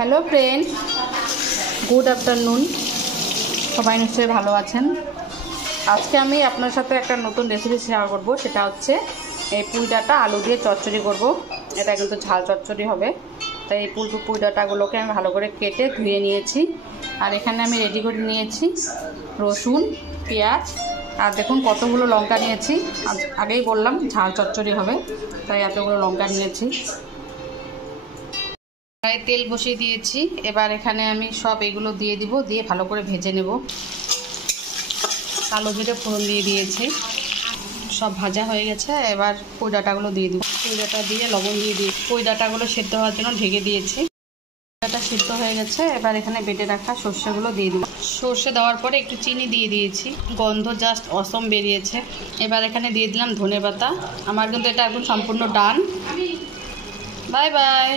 Hello friends, good afternoon. সবাই নিশ্চয়ই ভালো আছেন। আজকে আমি আপনার সাথে একটা নতুন রেসিপি শেয়ার করব। সেটা হচ্ছে এই পুঁই ডাঁটা আলু দিয়ে চচ্চড়ি করব। এটা কিন্তু ঝাল চচ্চড়ি হবে। তাই এই পুঁই ডাঁটাগুলোকে আমি ভালো করে কেটে ধুয়ে নিয়েছি। আর এখানে আমি রেডি করে নিয়েছি রসুন, পেঁয়াজ, আর দেখুন কতগুলো লঙ্কা নিয়েছি। আগেই বললাম ঝাল চচ্চড়ি হবে, তাই এতগুলো লঙ্কা নিয়েছি। তেল বসিয়ে দিয়েছি। এবার এখানে আমি সব এগুলো দিয়ে দিব, দিয়ে ভালো করে ভেজে নেব। কালো জিরে ফোড়ন দিয়ে দিয়েছি, সব ভাজা হয়ে গেছে। এবার পুঁই ডাঁটাগুলো দিয়ে দিব। পুঁই ডাঁটা দিয়ে লবণ দিয়ে দিই। পুঁই ডাঁটাগুলো সেদ্ধ হওয়ার জন্য ঢেকে দিয়েছি। ডাঁটা সেদ্ধ হয়ে গেছে। এবার এখানে বেটে রাখা সর্ষেগুলো দিয়ে দিব। সর্ষে দেওয়ার পরে একটু চিনি দিয়ে দিয়েছি। গন্ধ জাস্ট অসম বেরিয়েছে। এবার এখানে দিয়ে দিলাম ধনেপাতা। আমার কিন্তু এটা একদম সম্পূর্ণ ডান। Bye bye.